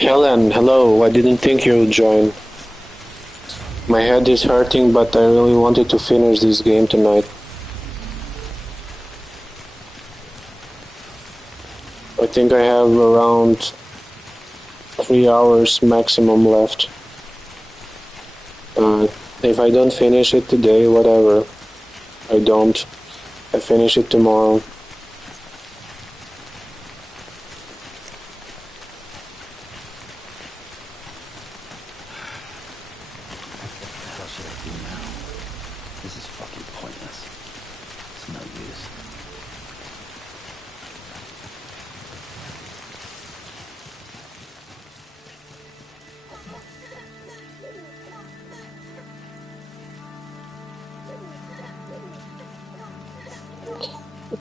Helen, hello. I didn't think you'd join. My head is hurting, but I really wanted to finish this game tonight. I think I have around 3 hours maximum left. If I don't finish it today, whatever. I don't. I finish it tomorrow.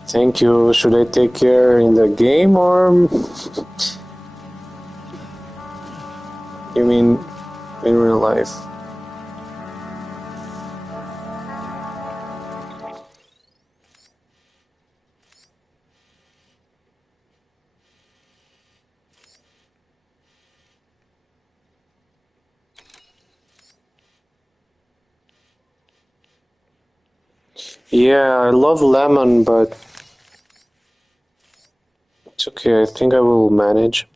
Thank you. Should I take care in the game or... You mean in real life? Yeah, I love lemon, but it's okay. I think I will manage.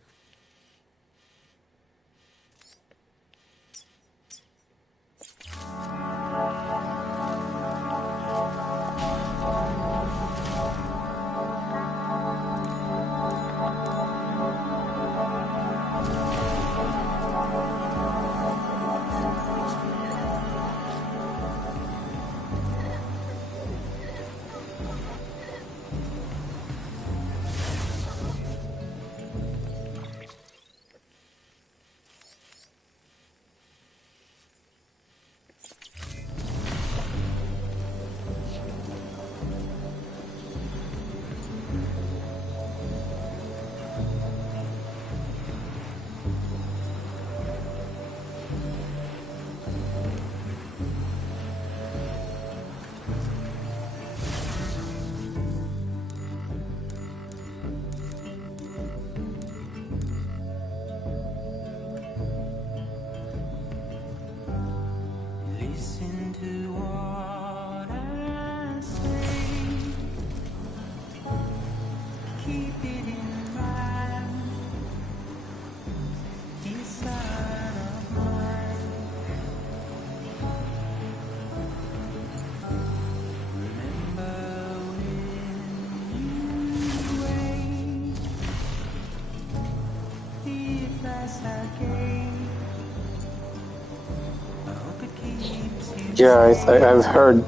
Yeah, I've heard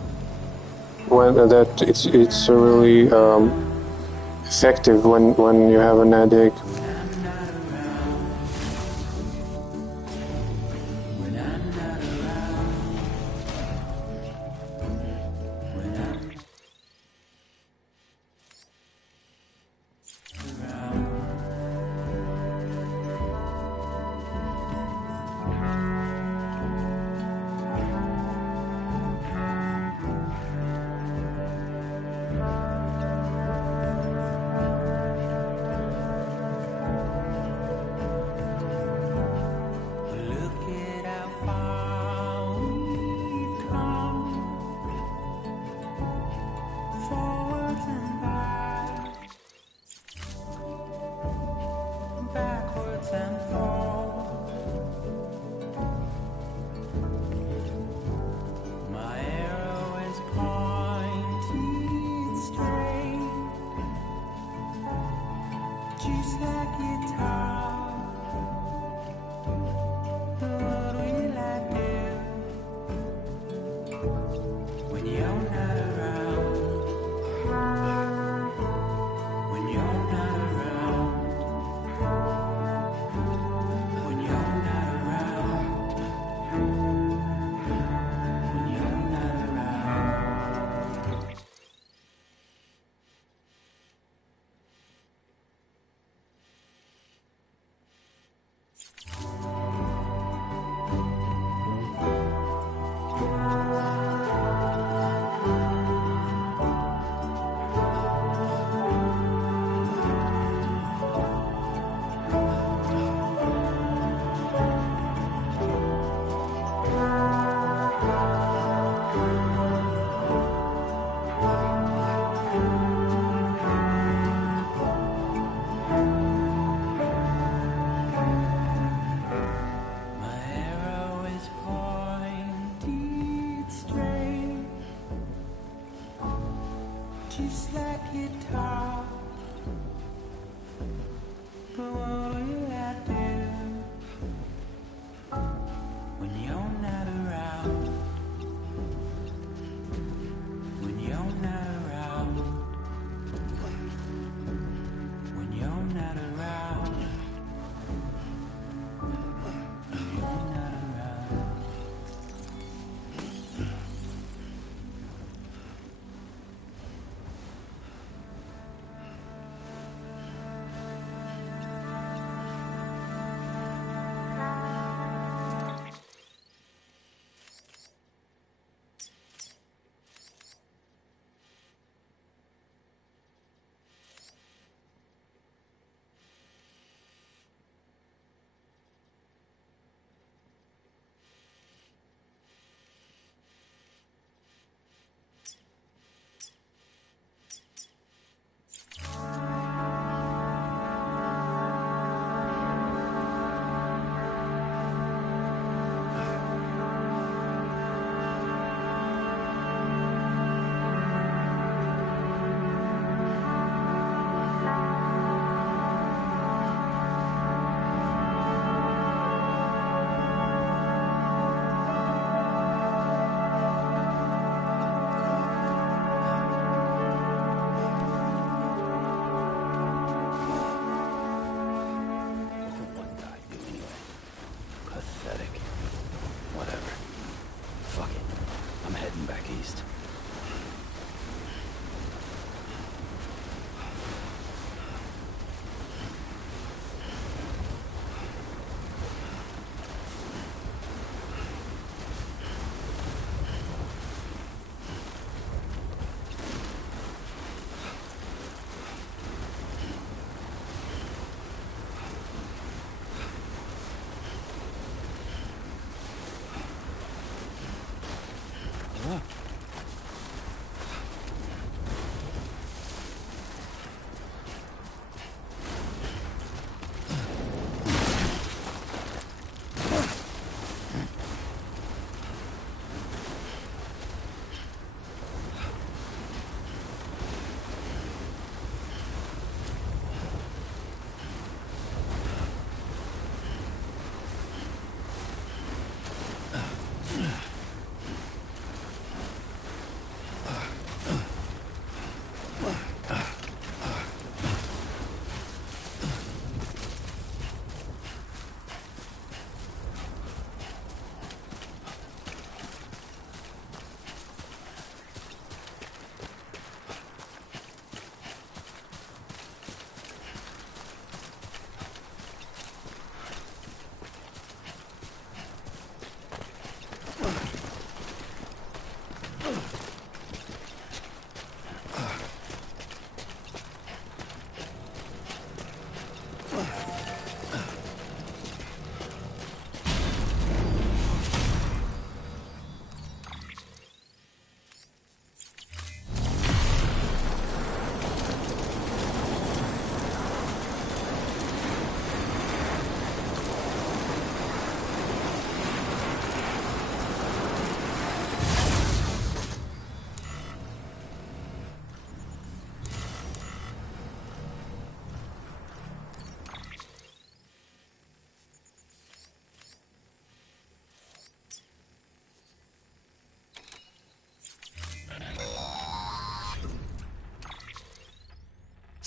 that it's really effective when you have an headache.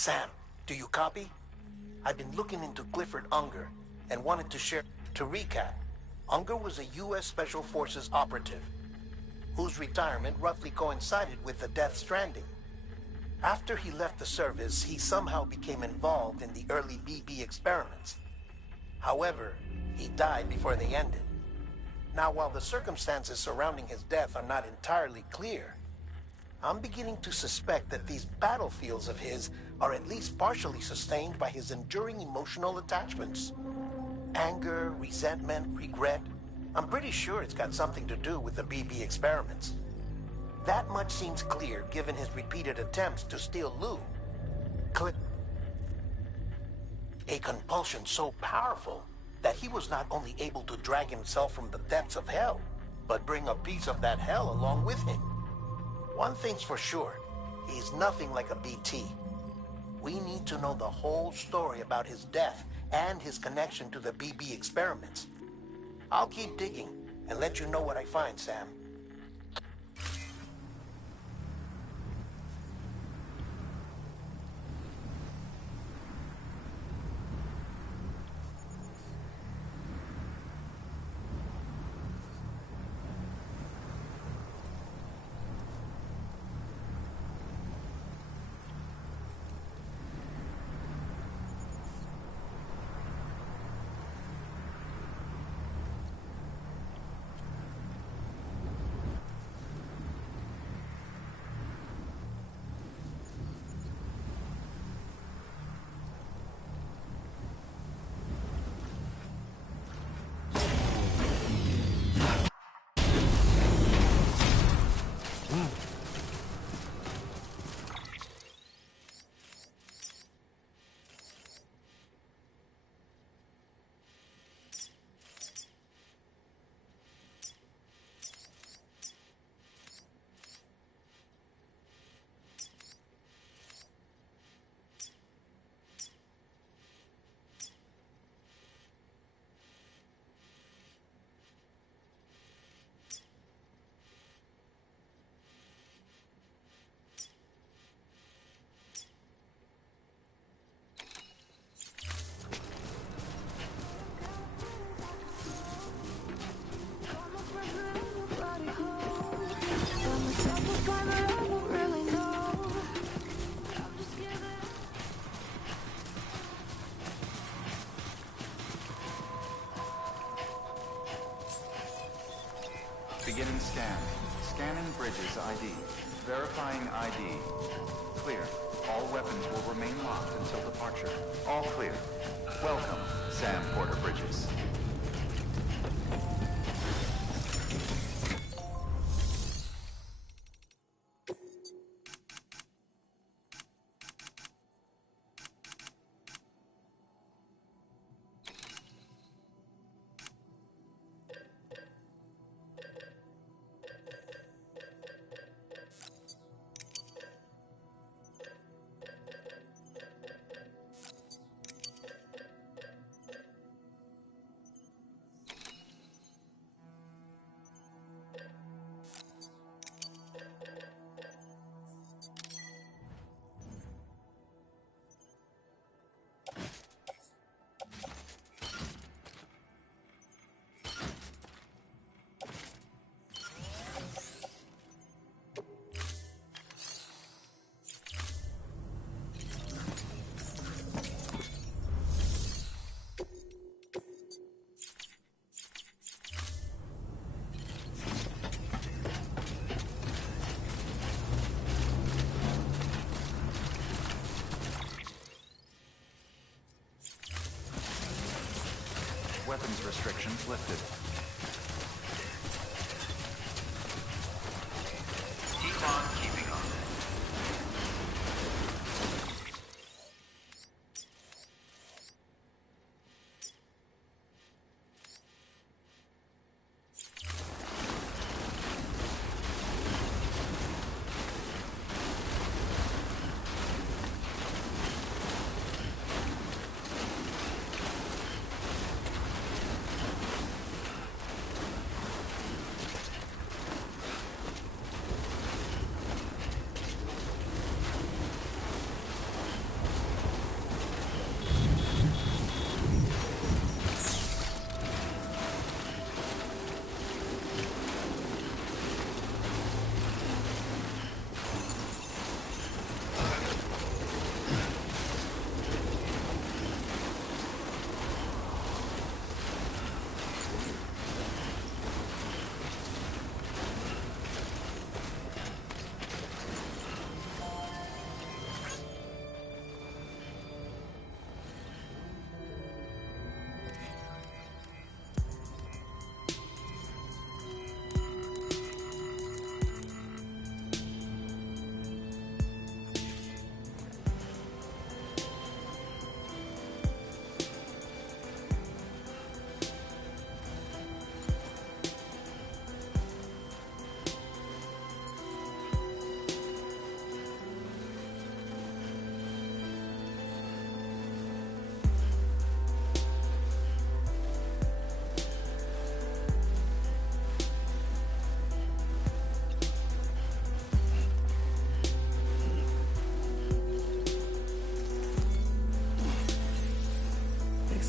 Sam, do you copy? I've been looking into Clifford Unger and wanted to share. To recap, Unger was a U.S. Special Forces operative whose retirement roughly coincided with the Death Stranding. After he left the service, he somehow became involved in the early BB experiments. However, he died before they ended. Now, while the circumstances surrounding his death are not entirely clear, I'm beginning to suspect that these battlefields of his are at least partially sustained by his enduring emotional attachments. Anger, resentment, regret. I'm pretty sure it's got something to do with the BB experiments. That much seems clear given his repeated attempts to steal Lou. A compulsion so powerful that he was not only able to drag himself from the depths of hell, but bring a piece of that hell along with him. One thing's for sure, he's nothing like a BT. We need to know the whole story about his death and his connection to the BB experiments. I'll keep digging and let you know what I find, Sam. Beginning scan. Scanning bridges ID. Verifying ID. Clear. All weapons will remain locked until departure. All clear. Welcome, Sam Porter Bridges. Weapons restrictions lifted. Keep on keeping on.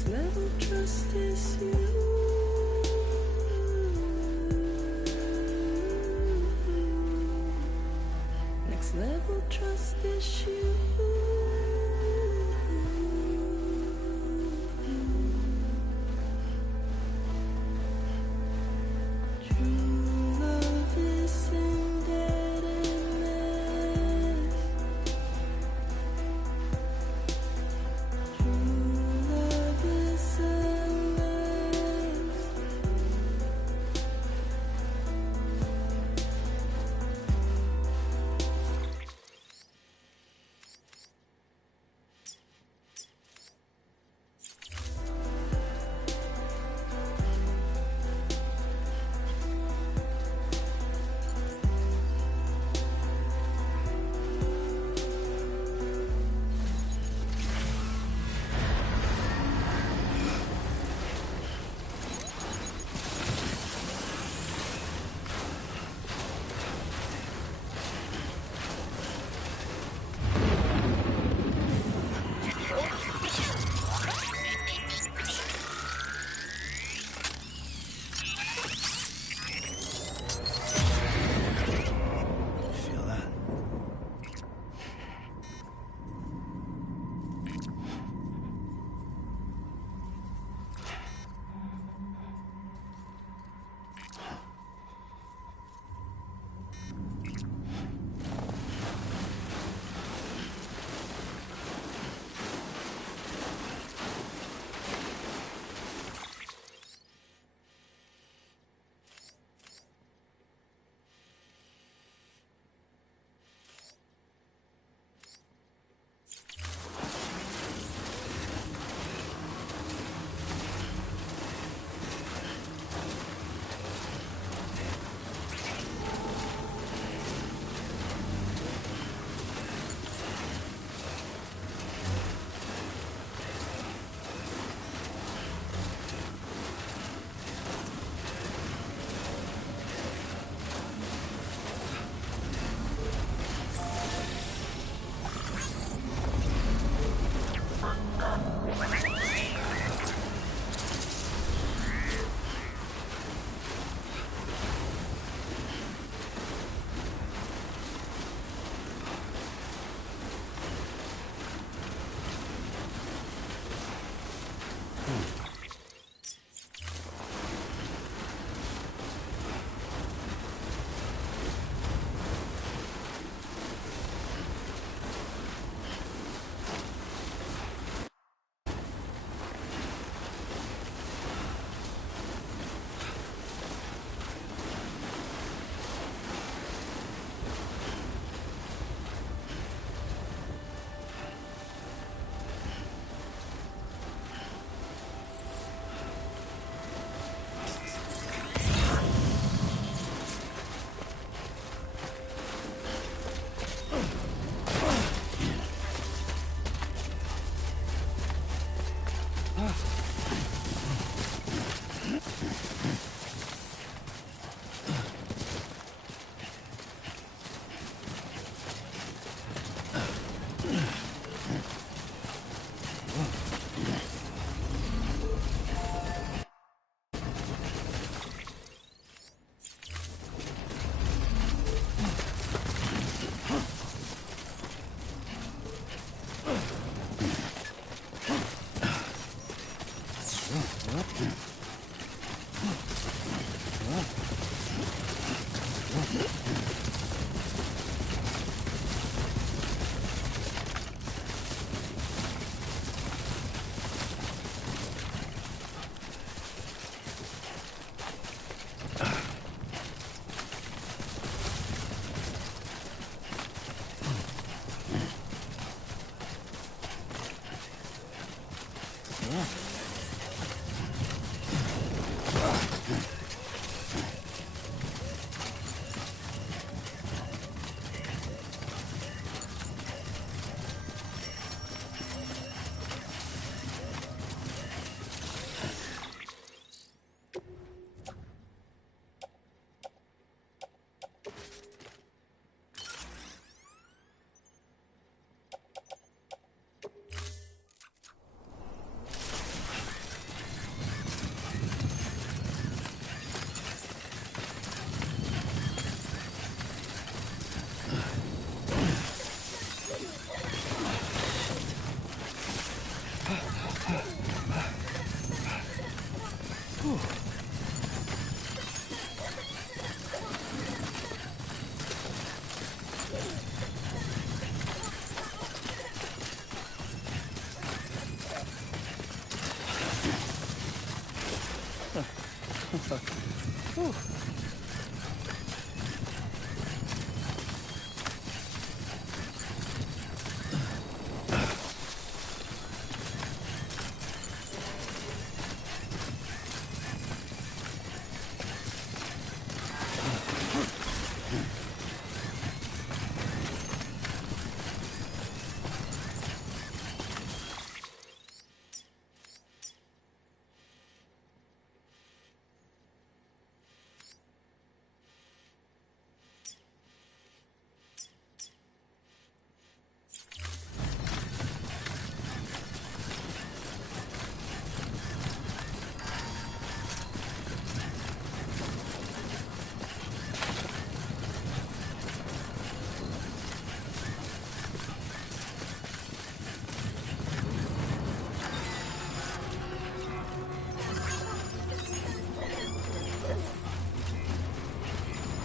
Next level trust is you. Next level trust is you. True love is indebtedness. True love is endless. Feel that?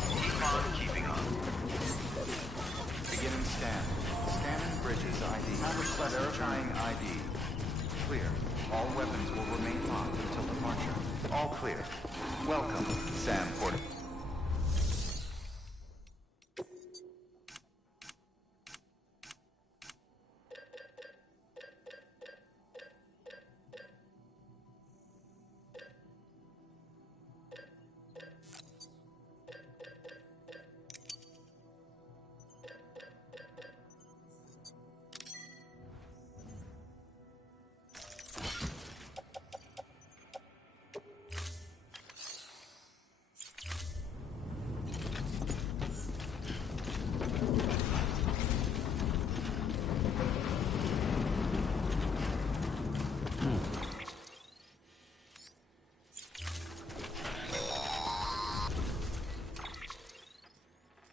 Keep on keeping on. Beginning scan. Scanning bridges ID. Verifying ID. Clear. All weapons will remain locked until departure. All clear. Welcome, Sam Porter.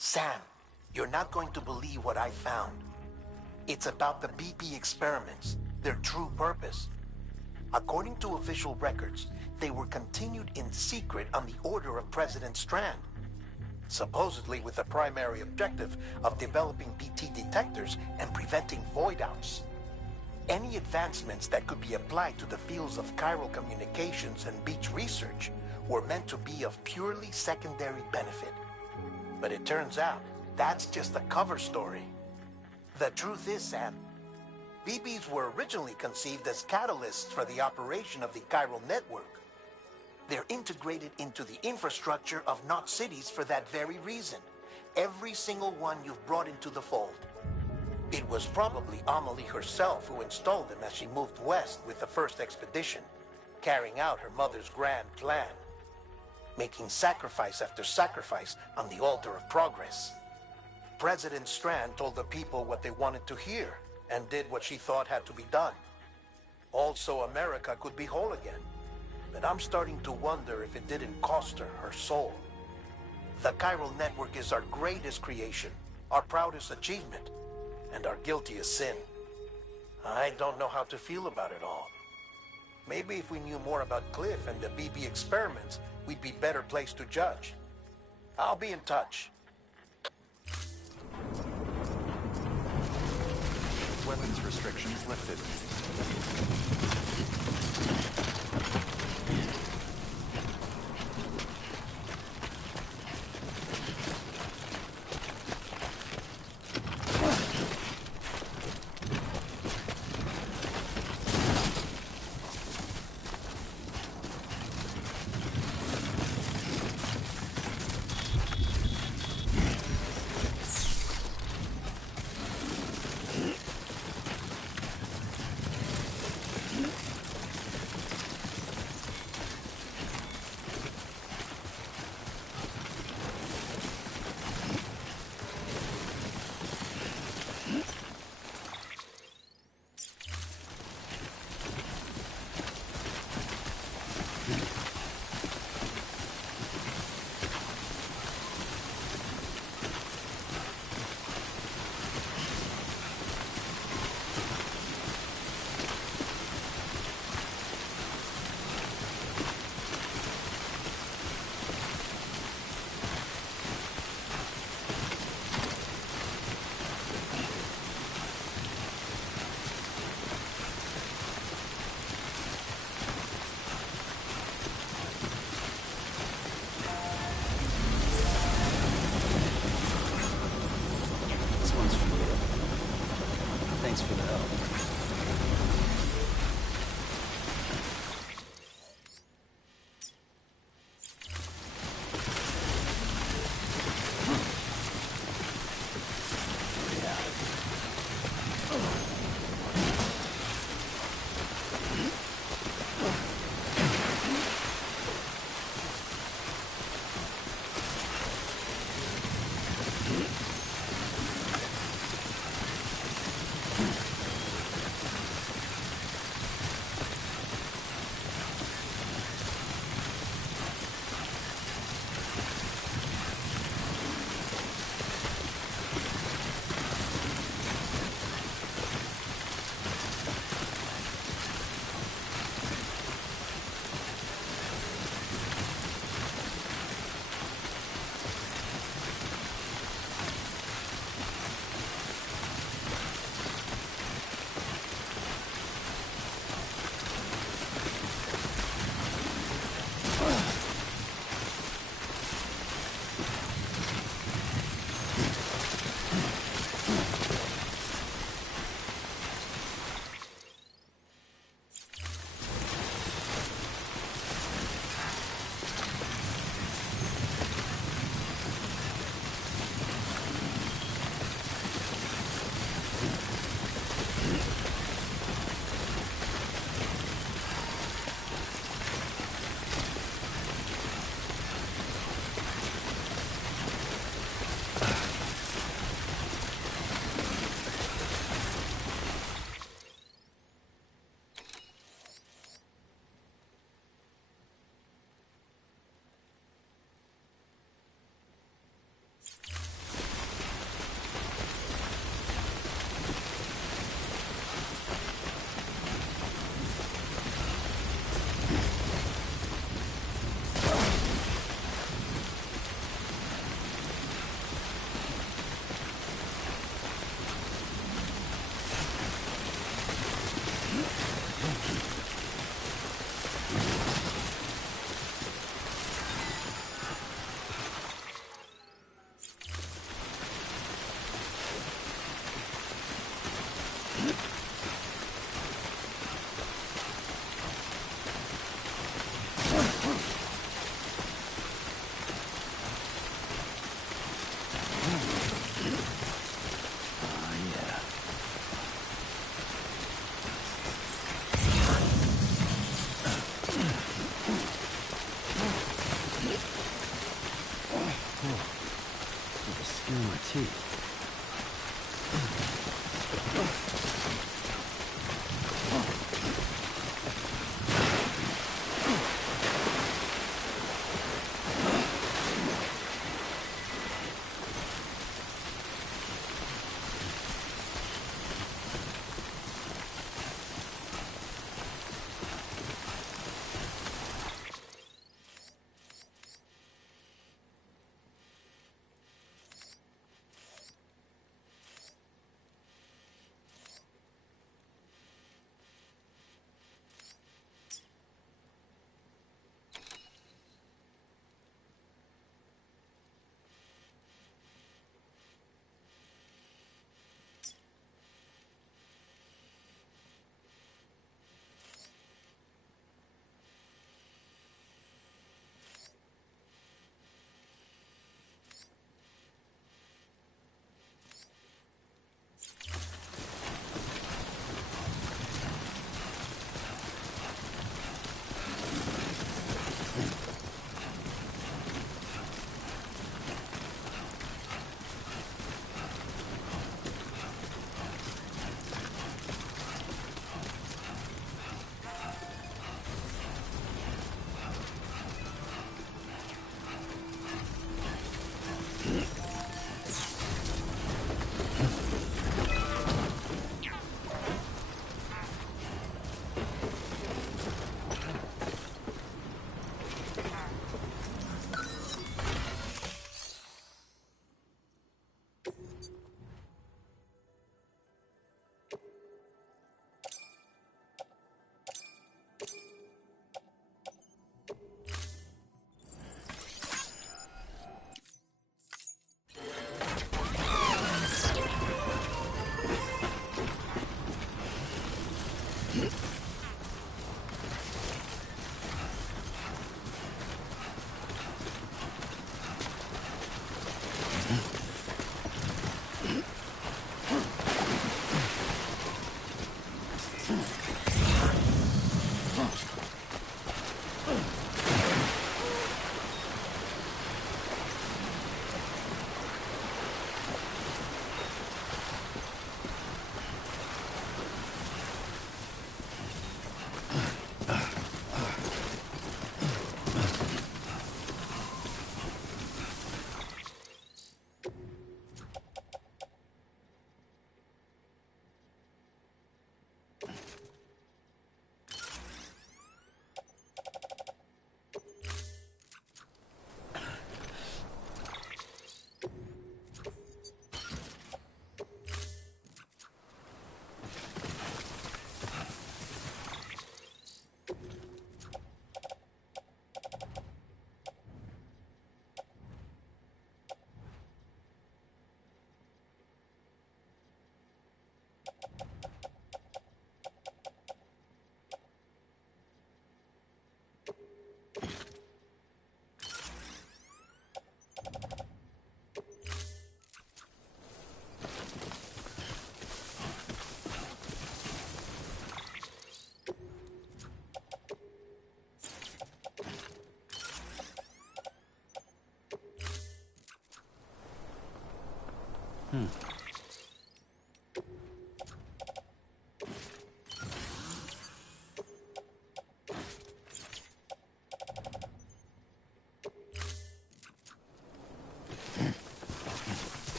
Sam, you're not going to believe what I found. It's about the BP experiments, their true purpose. According to official records, they were continued in secret on the order of President Strand, supposedly with the primary objective of developing BT detectors and preventing void-outs. Any advancements that could be applied to the fields of chiral communications and beach research were meant to be of purely secondary benefit. But it turns out, that's just a cover story. The truth is, Sam, BBs were originally conceived as catalysts for the operation of the chiral network. They're integrated into the infrastructure of not cities for that very reason. Every single one you've brought into the fold. It was probably Amelie herself who installed them as she moved west with the first expedition, carrying out her mother's grand plan, making sacrifice after sacrifice on the altar of progress. President Strand told the people what they wanted to hear and did what she thought had to be done. Also, America could be whole again. But I'm starting to wonder if it didn't cost her her soul. The chiral network is our greatest creation, our proudest achievement, and our guiltiest sin. I don't know how to feel about it all. Maybe if we knew more about Cliff and the BB experiments, we'd be better placed to judge. I'll be in touch. Weapons restrictions lifted.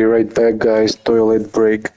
Be right back, guys. Toilet break.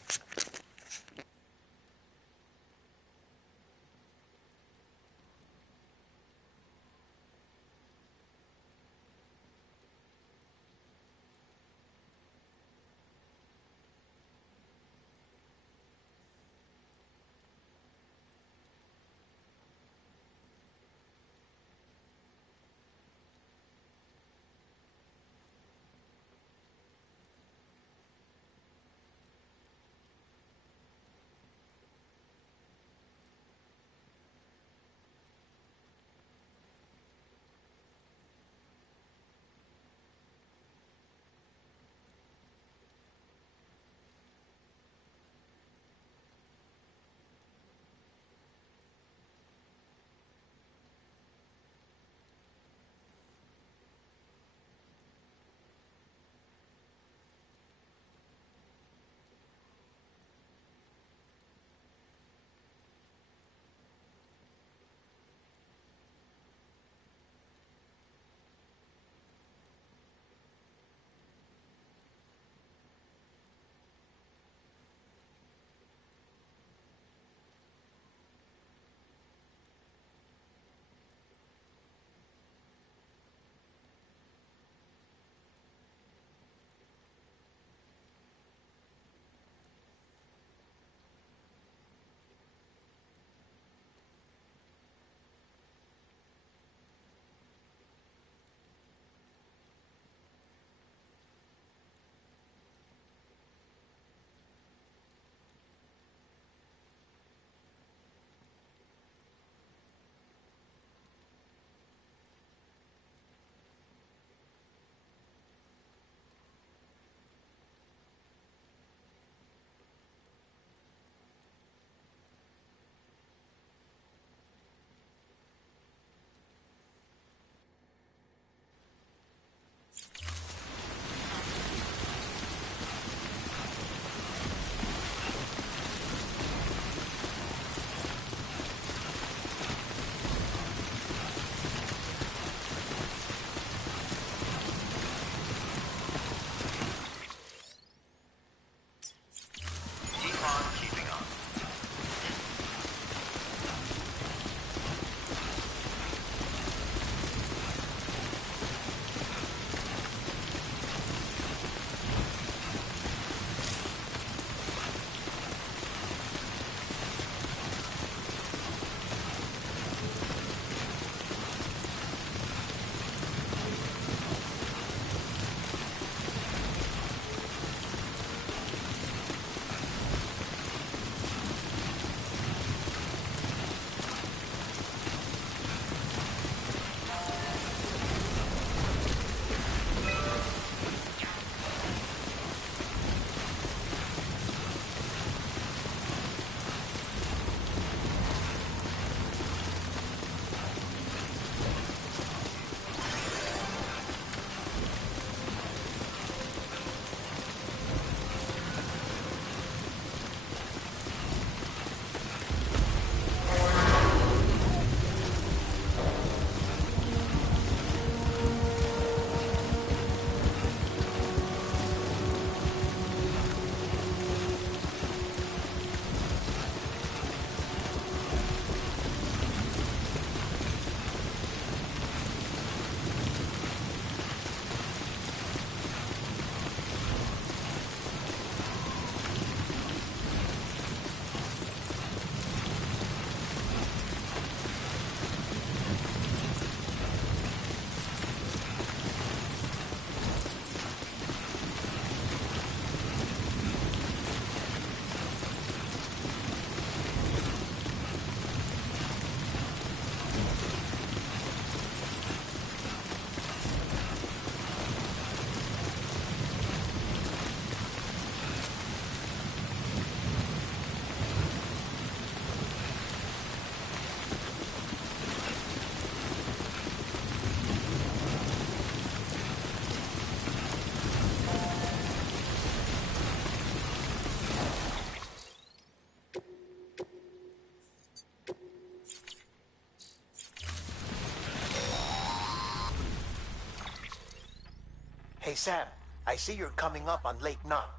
Hey Sam, I see you're coming up on Lake Knot.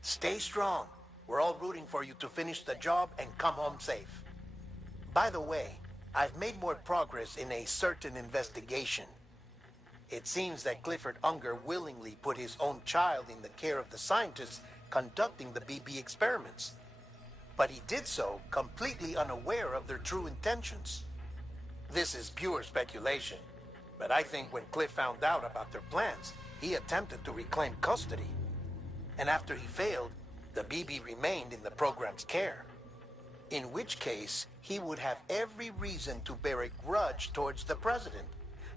Stay strong. We're all rooting for you to finish the job and come home safe. By the way, I've made more progress in a certain investigation. It seems that Clifford Unger willingly put his own child in the care of the scientists conducting the BB experiments. But he did so completely unaware of their true intentions. This is pure speculation, but I think when Cliff found out about their plans, he attempted to reclaim custody. And after he failed, the BB remained in the program's care. In which case, he would have every reason to bear a grudge towards the president,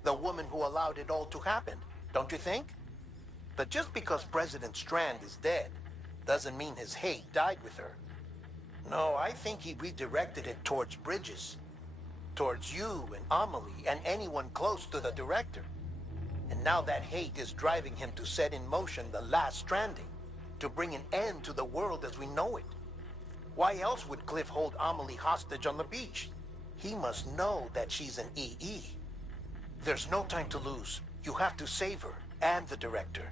the woman who allowed it all to happen, don't you think? But just because President Strand is dead, doesn't mean his hate died with her. No, I think he redirected it towards Bridges, towards you and Amelie and anyone close to the director. And now that hate is driving him to set in motion the last stranding, to bring an end to the world as we know it. Why else would Cliff hold Amelie hostage on the beach? He must know that she's an EE. There's no time to lose. You have to save her and the director.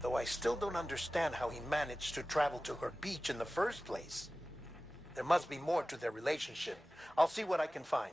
Though I still don't understand how he managed to travel to her beach in the first place. There must be more to their relationship. I'll see what I can find.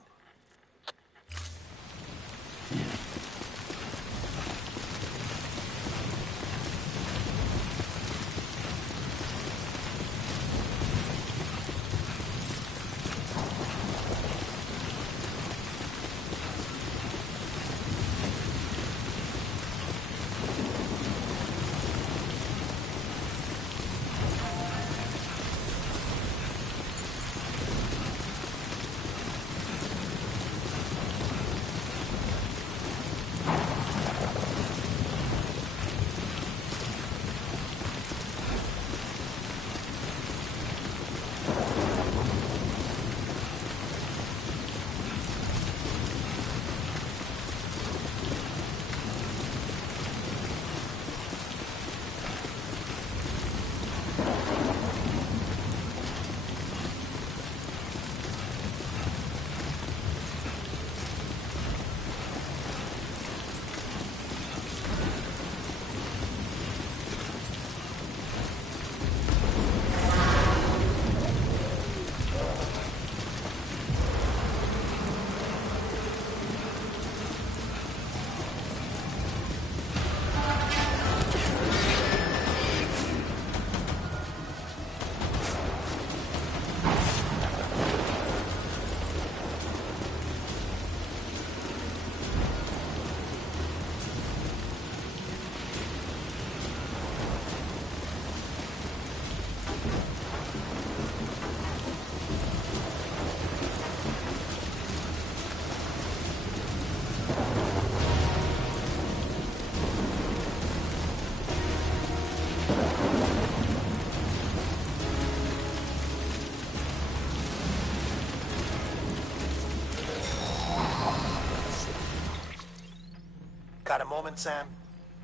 Got a moment, Sam?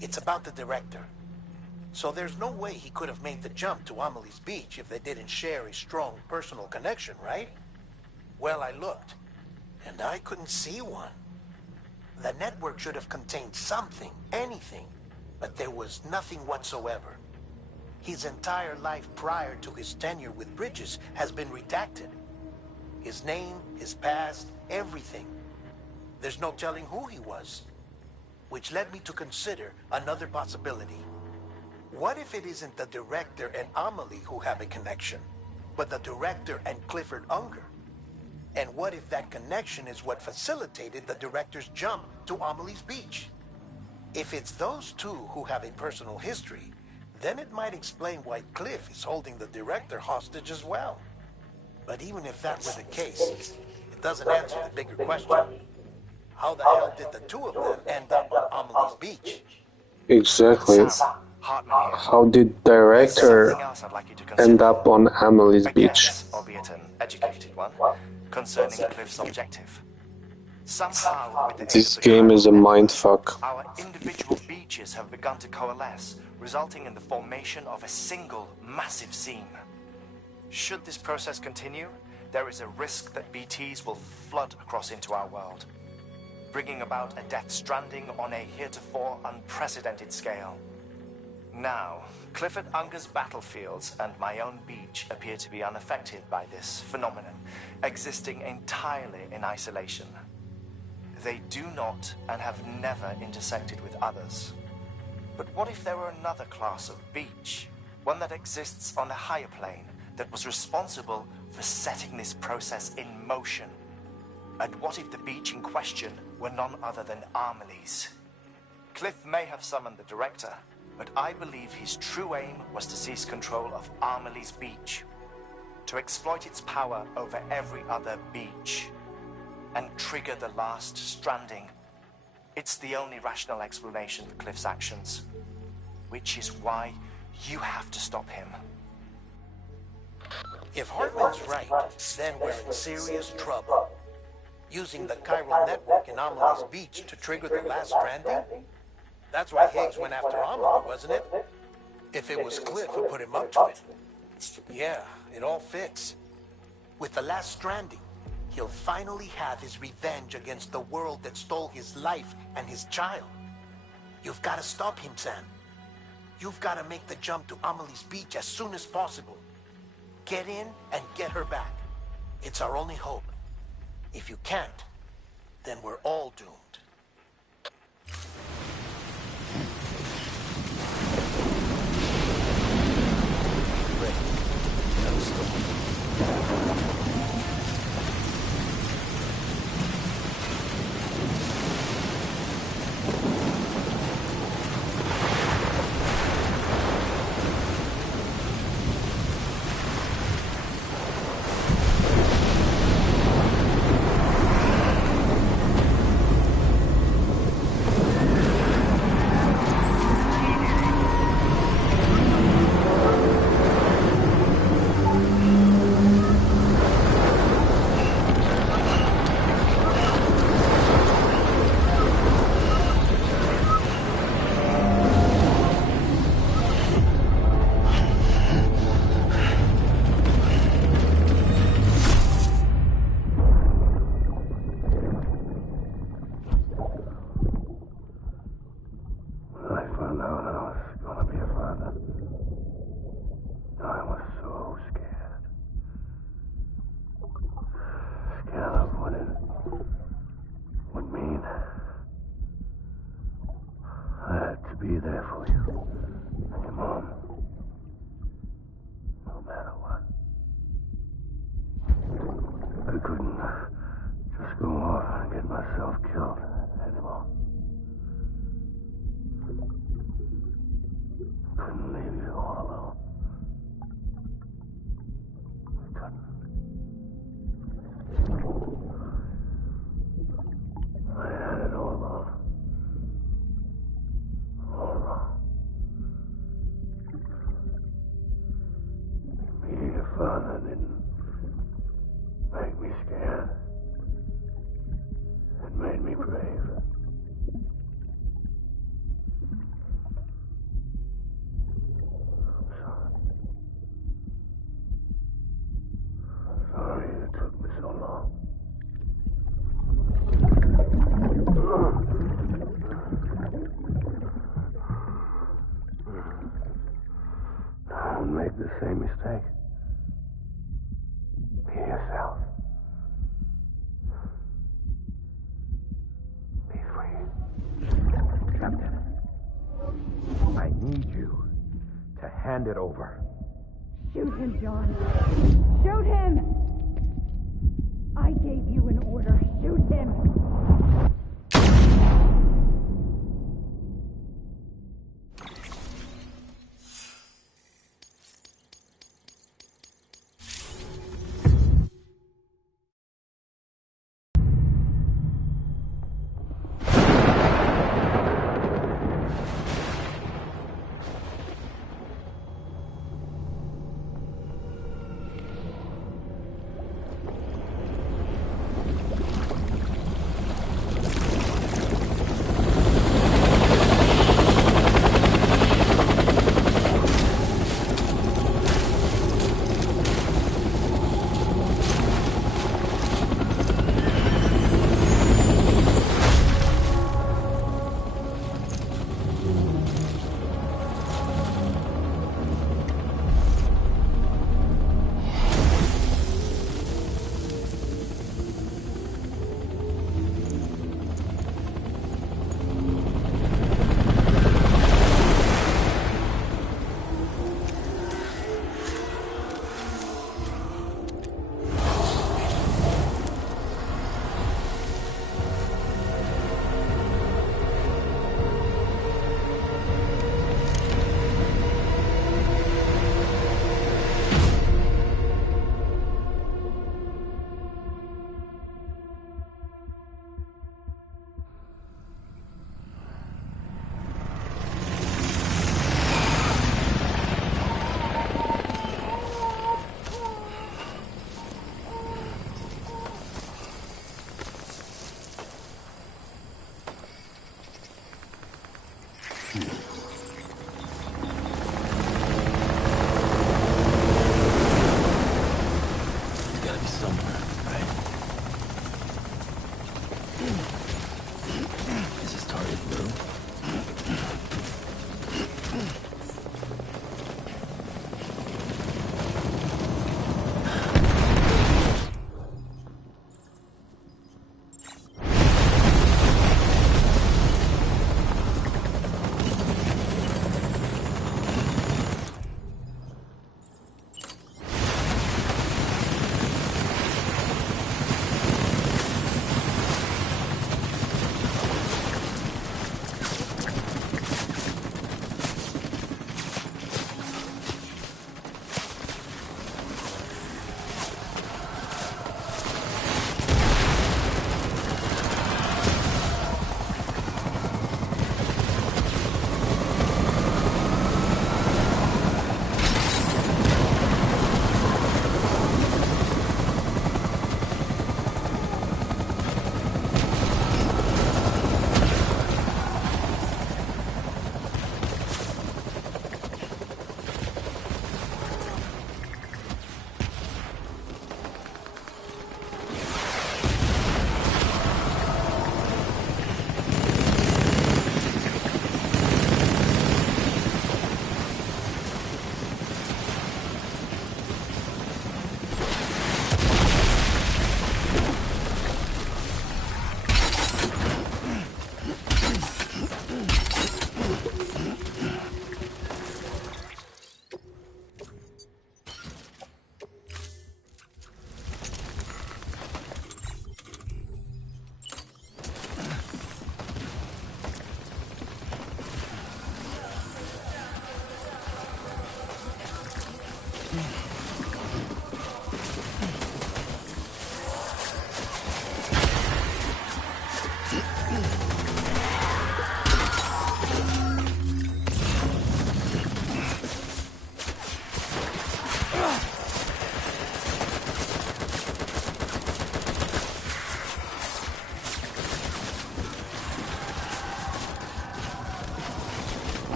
It's about the director. So there's no way he could have made the jump to Amelie's beach if they didn't share a strong personal connection, right? Well, I looked, and I couldn't see one. The network should have contained something, anything, but there was nothing whatsoever. His entire life prior to his tenure with Bridges has been redacted. His name, his past, everything. There's no telling who he was. Which led me to consider another possibility. What if it isn't the director and Amelie who have a connection, but the director and Clifford Unger? And what if that connection is what facilitated the director's jump to Amelie's beach? If it's those two who have a personal history, then it might explain why Cliff is holding the director hostage as well. But even if that were the case, it doesn't answer the bigger question. How the hell did the two of them end up on Amelie's beach? Exactly. Sam, Hartman here. How did director Something else I'd like you to consider. end up on Amelie's A beach? guess, albeit an educated one, concerning Cliff's objective. Somehow, with the aid This of the game is a Kernel mindfuck. Network, our individual beaches have begun to coalesce, resulting in the formation of a single massive seam. Should this process continue, there is a risk that BTs will flood across into our world. bringing about a death stranding on a heretofore unprecedented scale. Now, Clifford Unger's battlefields and my own beach appear to be unaffected by this phenomenon, existing entirely in isolation. They do not and have never intersected with others. But what if there were another class of beach, one that exists on a higher plane, that was responsible for setting this process in motion? And what if the beach in question were none other than Amelie's? Cliff may have summoned the director, but I believe his true aim was to seize control of Amelie's beach, to exploit its power over every other beach, and trigger the last stranding. It's the only rational explanation for Cliff's actions, which is why you have to stop him. If Hartman's right, then we're in serious trouble. Using the chiral network in Amelie's beach to trigger the last stranding? That's why Higgs went after Amelie, wasn't it? If it was Cliff who put him up to it. Yeah, it all fits. With the last stranding, he'll finally have his revenge against the world that stole his life and his child. You've got to stop him, Sam. You've got to make the jump to Amelie's beach as soon as possible. Get in and get her back. It's our only hope. If you can't, then we're all doomed. Be there for you and your mom, no matter what. I couldn't just go off and get myself killed anymore. Couldn't leave you all alone. I couldn't. I had it all wrong. Being a father didn't make me scared. It made me brave. I'm sorry. I'm sorry it took me so long. Don't make the same mistake. Be yourself. Be free. Captain, I need you to hand it over. Shoot him, John. Shoot him! I gave you an order. Shoot him!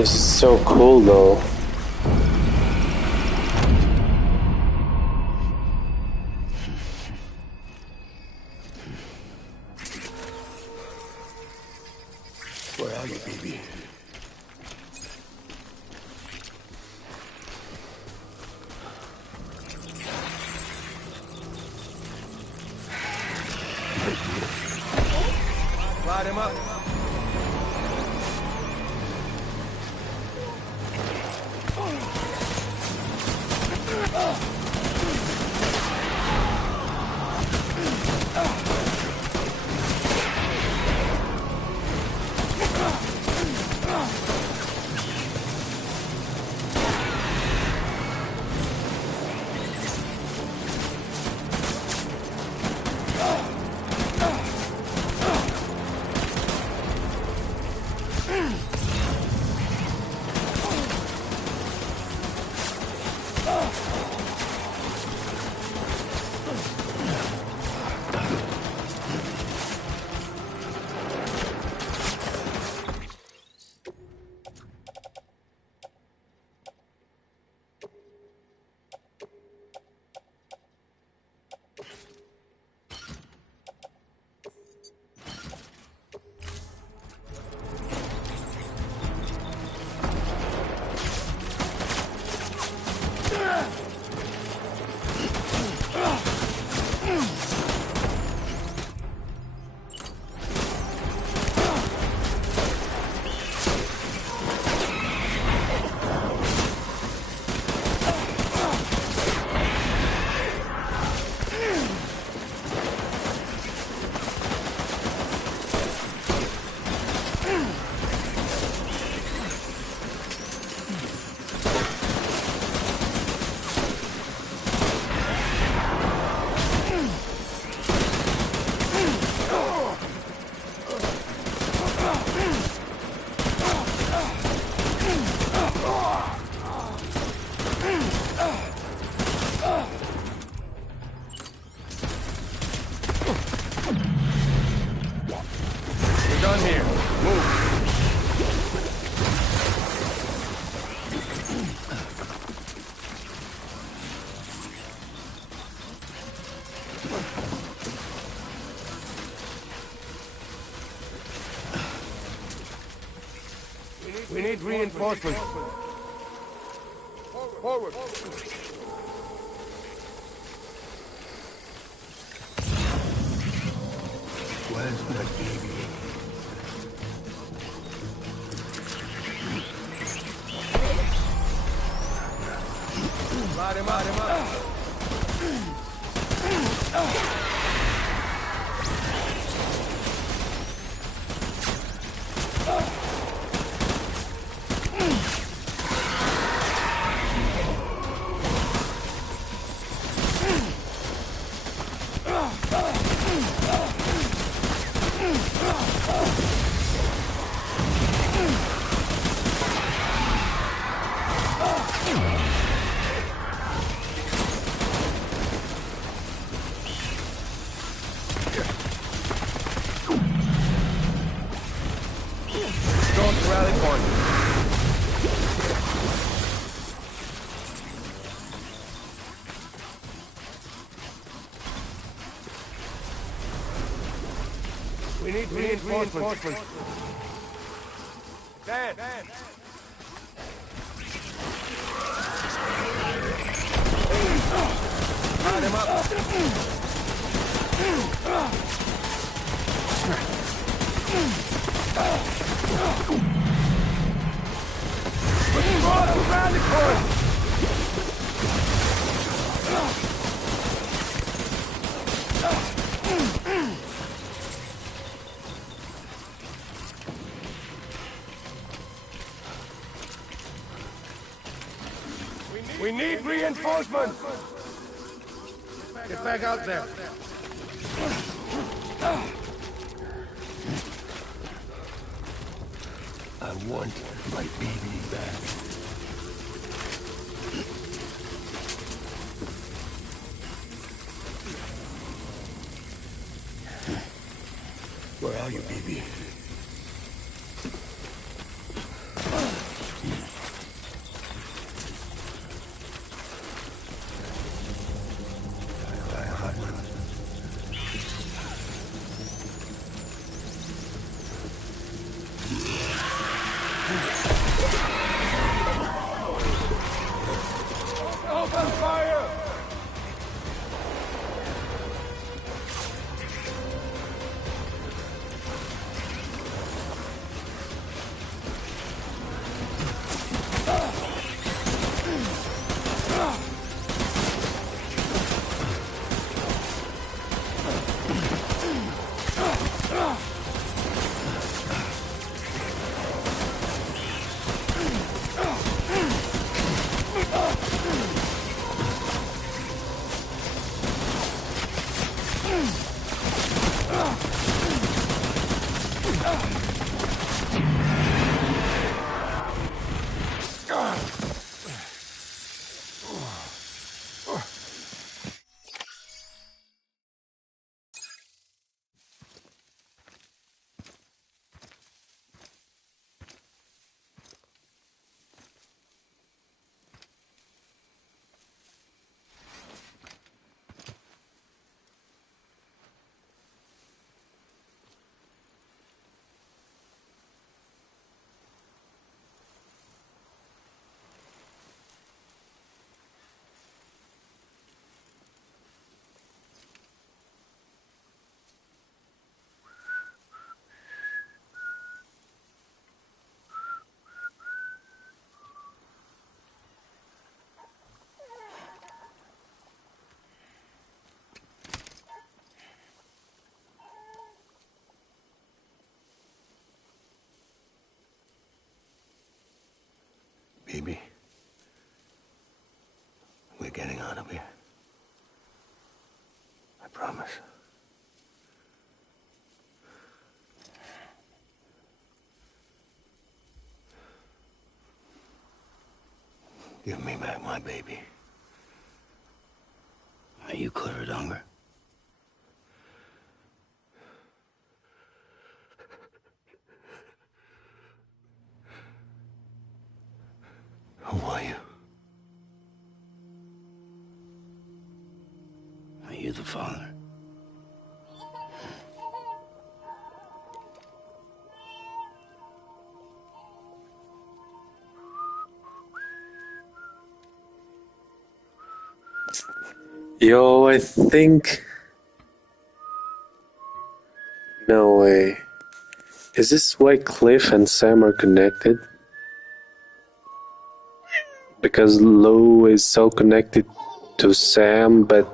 This is so cool though. Where are you, baby? Light him up. We need reinforcements. Forward. Where's my baby? Light him up. We need reinforcements. Dad. Light him up. Cross around the corner. We need reinforcements! Get back out there! I want my baby back. Where are you, baby? Baby, we're getting out of here. I promise. Give me back my baby. Are you Clifford Unger? Who are you? Are you the father? Yo, I think... No way. Is this why Cliff and Sam are connected? Because Lou is so connected to Sam, but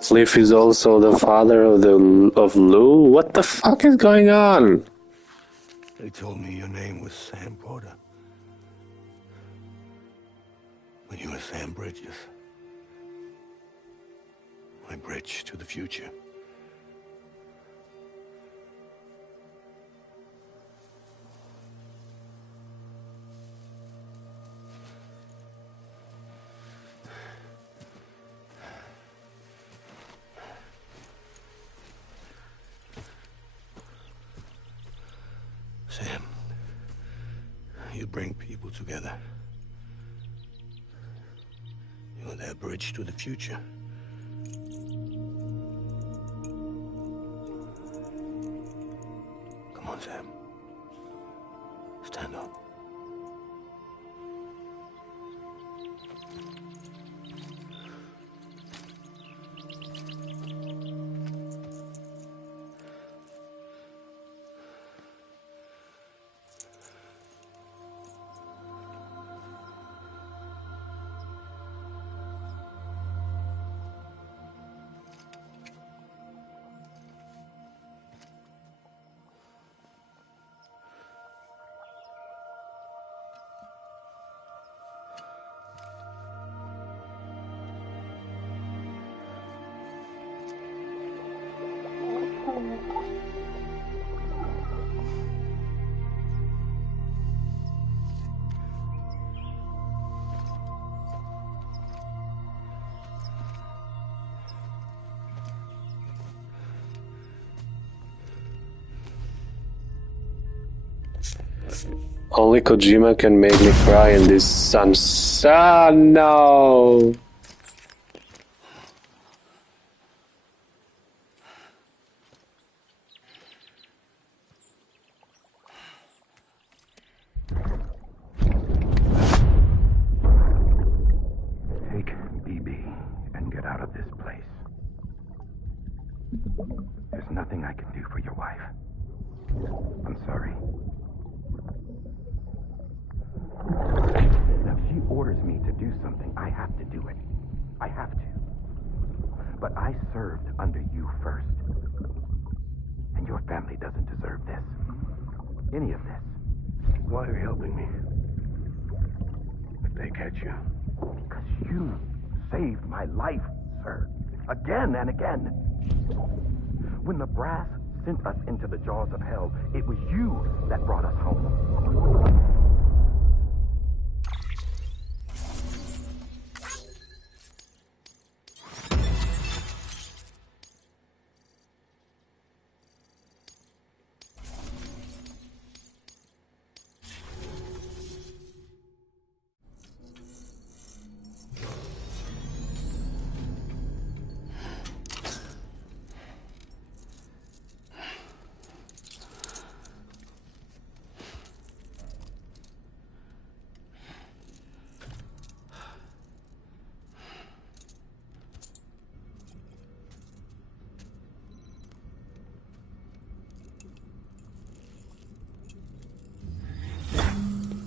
Cliff is also the father of Lou? What the fuck is going on? They told me your name was Sam Porter. But you were Sam Bridges. My bridge to the future. Sam, you bring people together. You're their bridge to the future. Come on, Sam. Stand up. Only Kojima can make me cry in this sun. No! Take BB and get out of this place. There's nothing I can do for your wife. I'm sorry. Now, if she orders me to do something, I have to do it. I have to. But I served under you first. And your family doesn't deserve this. Any of this. Why are you helping me? If they catch you. Because you saved my life, sir. Again and again. When the brass sent us into the jaws of hell, it was you that brought us home.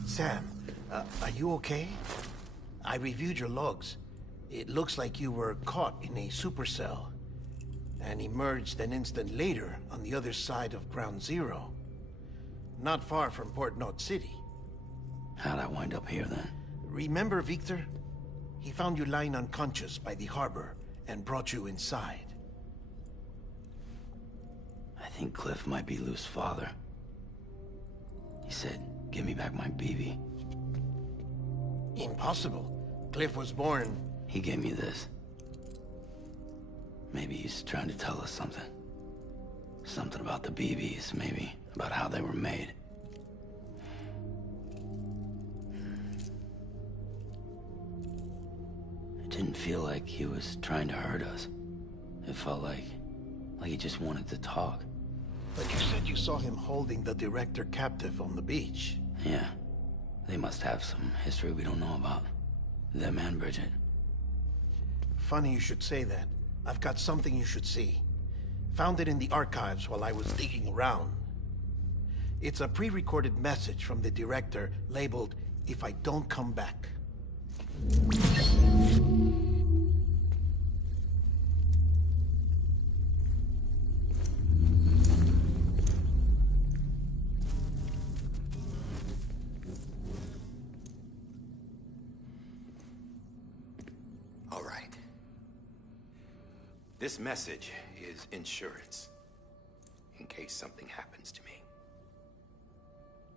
Sam, are you okay? I reviewed your logs. It looks like you were caught in a supercell and emerged an instant later on the other side of Ground Zero. Not far from Port Knot City. How'd I wind up here then? Remember Victor? He found you lying unconscious by the harbor and brought you inside. I think Cliff might be Lou's father. He said, give me back my BB. Impossible. Cliff was born... He gave me this. Maybe he's trying to tell us something. Something about the BBs, maybe. About how they were made. It didn't feel like he was trying to hurt us. It felt like he just wanted to talk. But you said you saw him holding the director captive on the beach. Yeah. They must have some history we don't know about. Them and Bridget. Funny you should say that. I've got something you should see. Found it in the archives while I was digging around. It's a pre-recorded message from the director labeled, "If I don't come back." All right. This message is insurance, in case something happens to me.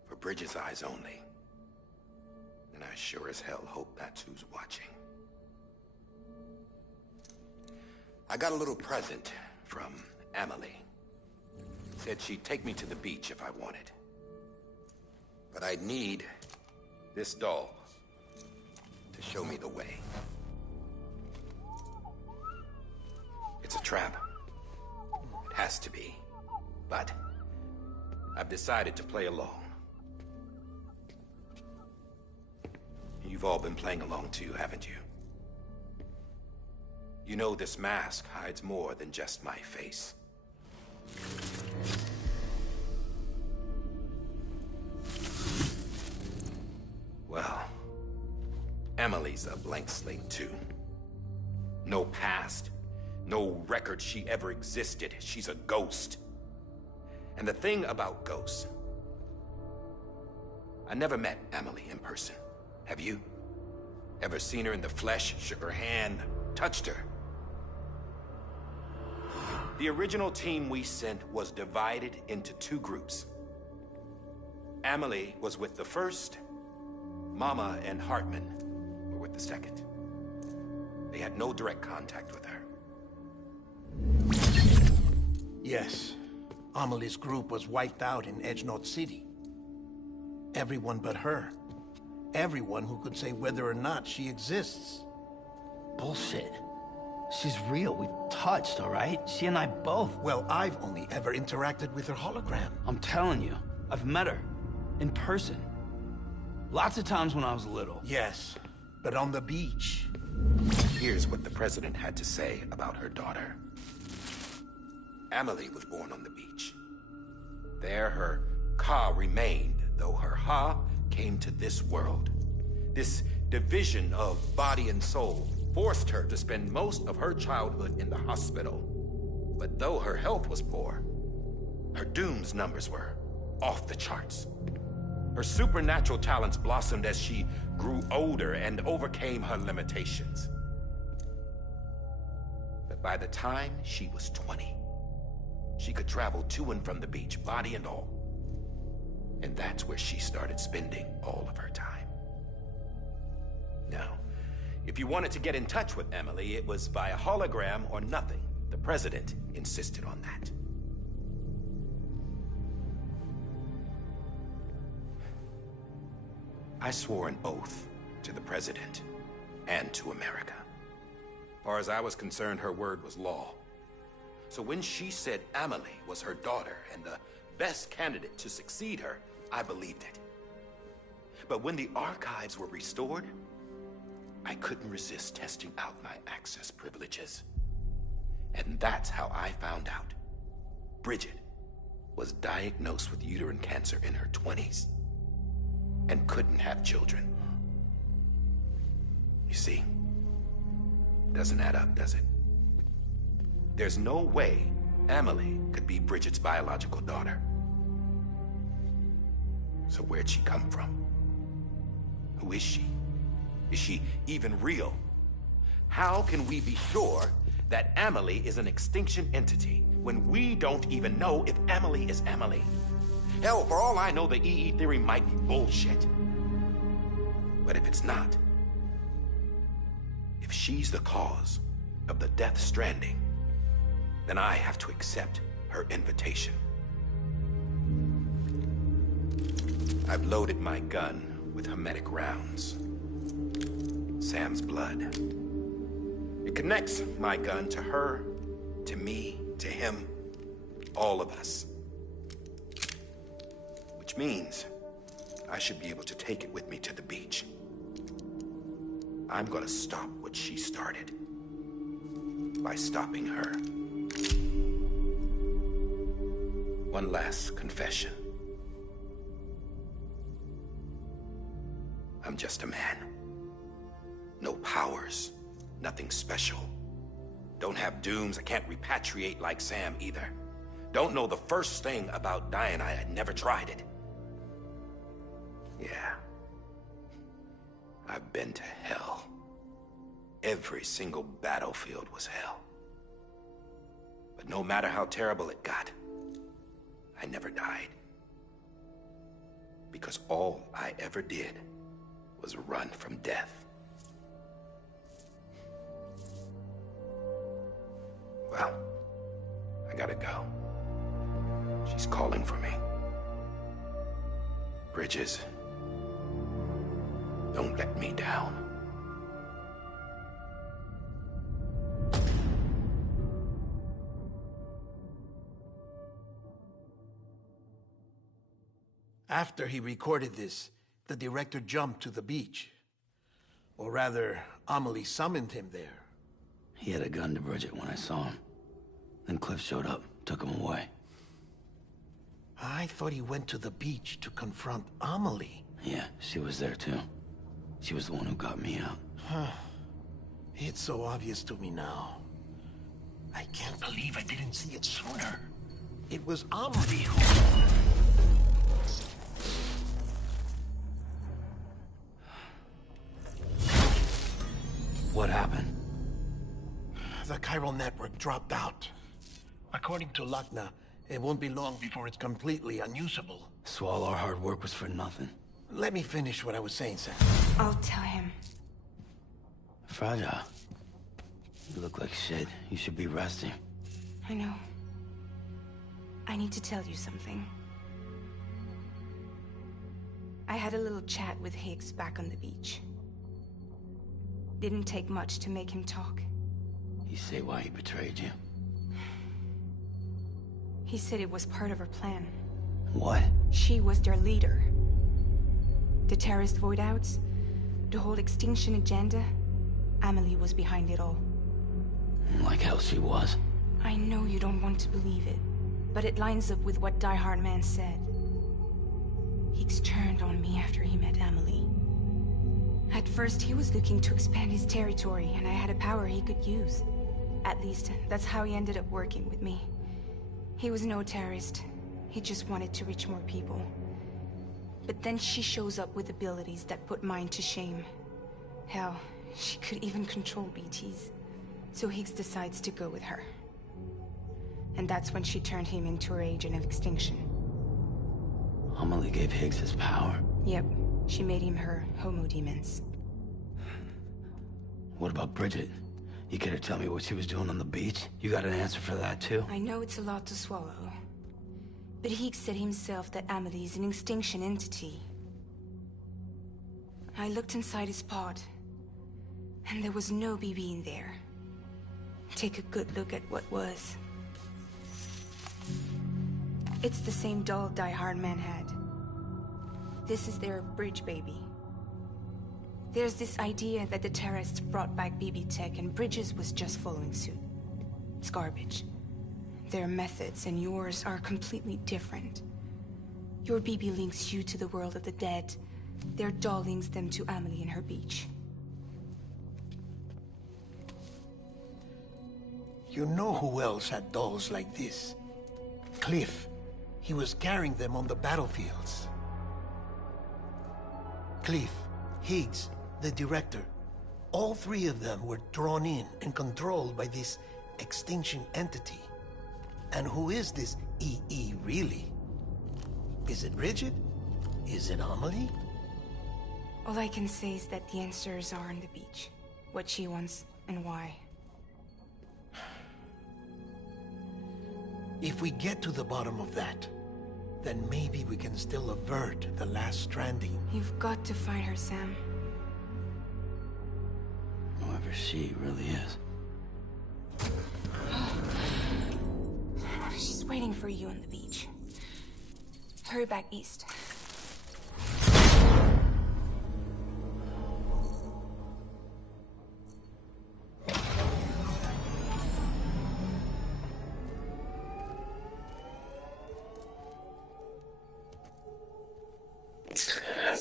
For Bridget's eyes only. And I sure as hell hope that's who's watching. I got a little present from Emily. Said she'd take me to the beach if I wanted. But I'd need this doll to show me the way. It's a trap. It has to be. But I've decided to play along. You've all been playing along too, haven't you? You know this mask hides more than just my face. Well, Emily's a blank slate too. No past. No record she ever existed. She's a ghost. And the thing about ghosts... I never met Emily in person. Have you? Ever seen her in the flesh, shook her hand, touched her? The original team we sent was divided into two groups. Emily was with the first. Mama and Hartman were with the second. They had no direct contact with her. Yes. Amelie's group was wiped out in Edgenorth City. Everyone but her. Everyone who could say whether or not she exists. Bullshit. She's real. We've touched, all right? She and I both. Well, I've only ever interacted with her hologram. I'm telling you, I've met her. In person. Lots of times when I was little. Yes, but on the beach. Here's what the president had to say about her daughter. Emily was born on the beach. There her Ka remained, though her Ha came to this world. This division of body and soul forced her to spend most of her childhood in the hospital. But though her health was poor, her Doom's numbers were off the charts. Her supernatural talents blossomed as she grew older and overcame her limitations. But by the time she was 20, she could travel to and from the beach, body and all. And that's where she started spending all of her time. Now, if you wanted to get in touch with Emily, it was via hologram or nothing. The president insisted on that. I swore an oath to the president and to America. As far as I was concerned, her word was law. So when she said Emily was her daughter and the best candidate to succeed her, I believed it. But when the archives were restored, I couldn't resist testing out my access privileges. And that's how I found out. Bridget was diagnosed with uterine cancer in her 20s and couldn't have children. You see, doesn't add up, does it? There's no way Emily could be Bridget's biological daughter. So where'd she come from? Who is she? Is she even real? How can we be sure that Amelie is an extinction entity when we don't even know if Amelie is Amelie? Hell, for all I know, the EE theory might be bullshit. But if it's not, if she's the cause of the Death Stranding, then I have to accept her invitation. I've loaded my gun with hermetic rounds. Sam's blood. It connects my gun to her, to me, to him, all of us. Which means I should be able to take it with me to the beach. I'm gonna stop what she started by stopping her. One last confession. I'm just a man. No powers, nothing special. Don't have dooms, I can't repatriate like Sam either. Don't know the first thing about dying, I had never tried it. Yeah. I've been to hell. Every single battlefield was hell. But no matter how terrible it got, I never died. Because all I ever did was run from death. Well, I gotta go. She's calling for me. Bridges, don't let me down. After he recorded this, the director jumped to the beach. Or rather, Amelie summoned him there. He had a gun to Bridget when I saw him. Then Cliff showed up, took him away. I thought he went to the beach to confront Amelie. Yeah, she was there too. She was the one who got me out. It's so obvious to me now. I can't believe I didn't see it sooner. It was Amelie who... What happened? The chiral network dropped out. According to Luckna, it won't be long before it's completely unusable. So all our hard work was for nothing. Let me finish what I was saying, Sam. I'll tell him. Fragile. You look like shit. You should be resting. I know. I need to tell you something. I had a little chat with Higgs back on the beach. Didn't take much to make him talk. You say why he betrayed you? He said it was part of her plan. What? She was their leader. The terrorist void-outs, the whole extinction agenda, Amelie was behind it all. Like hell she was. I know you don't want to believe it, but it lines up with what Die Hard Man said. Higgs turned on me after he met Amelie. At first, he was looking to expand his territory, and I had a power he could use. At least, that's how he ended up working with me. He was no terrorist. He just wanted to reach more people. But then she shows up with abilities that put mine to shame. Hell, she could even control BTs. So Higgs decides to go with her. And that's when she turned him into her agent of extinction. Amelie gave Higgs his power? Yep. She made him her homo demons. What about Bridget? You care to tell me what she was doing on the beach? You got an answer for that too? I know it's a lot to swallow. But Higgs said himself that Amelie is an extinction entity. I looked inside his pod, and there was no BB in there. Take a good look at what was. It's the same doll Die Hard Man had. This is their bridge baby. There's this idea that the terrorists brought back BB tech and Bridges was just following suit. It's garbage. Their methods and yours are completely different. Your BB links you to the world of the dead. Their doll links them to Amelie and her beach. You know who else had dolls like this? Cliff. He was carrying them on the battlefields. Cliff. Higgs, the director. All three of them were drawn in and controlled by this extinction entity. And who is this EE really? Is it Bridget? Is it Amelie? All I can say is that the answers are on the beach. What she wants and why. If we get to the bottom of that, then maybe we can still avert the last stranding. You've got to find her, Sam. Whoever she really is. She's waiting for you on the beach. Hurry back east.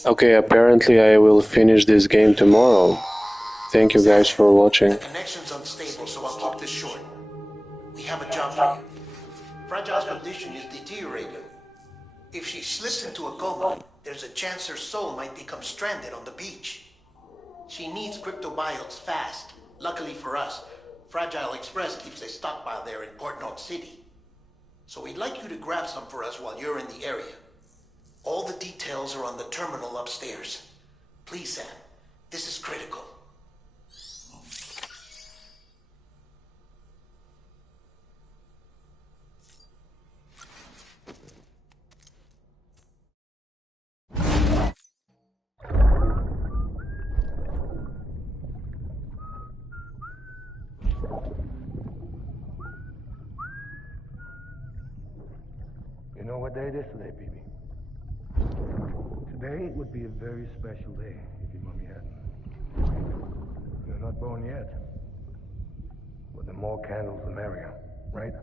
Okay, apparently I will finish this game tomorrow. Thank you guys for watching. The connection's unstable, so I'll keep this short. We have a job for you. Fragile's condition is deteriorating. If she slips into a coma, there's a chance her soul might become stranded on the beach. She needs cryptobiotes fast. Luckily for us, Fragile Express keeps a stockpile there in Port North City. So we'd like you to grab some for us while you're in the area. All the details are on the terminal upstairs. Please, Sam, this is critical. You know what day it is today, Phoebe? Today would be a very special day if your mommy hadn't. You're not born yet. But the more candles, the merrier, right?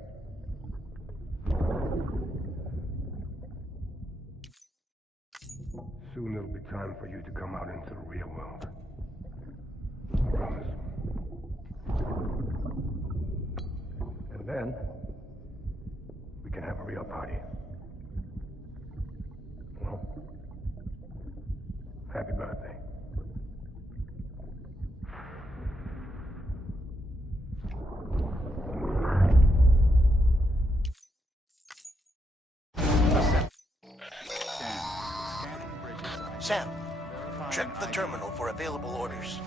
Soon it'll be time for you to come out into the real world. I promise. And then, we can have a real party. Well, happy birthday. Sam, check the terminal for available orders.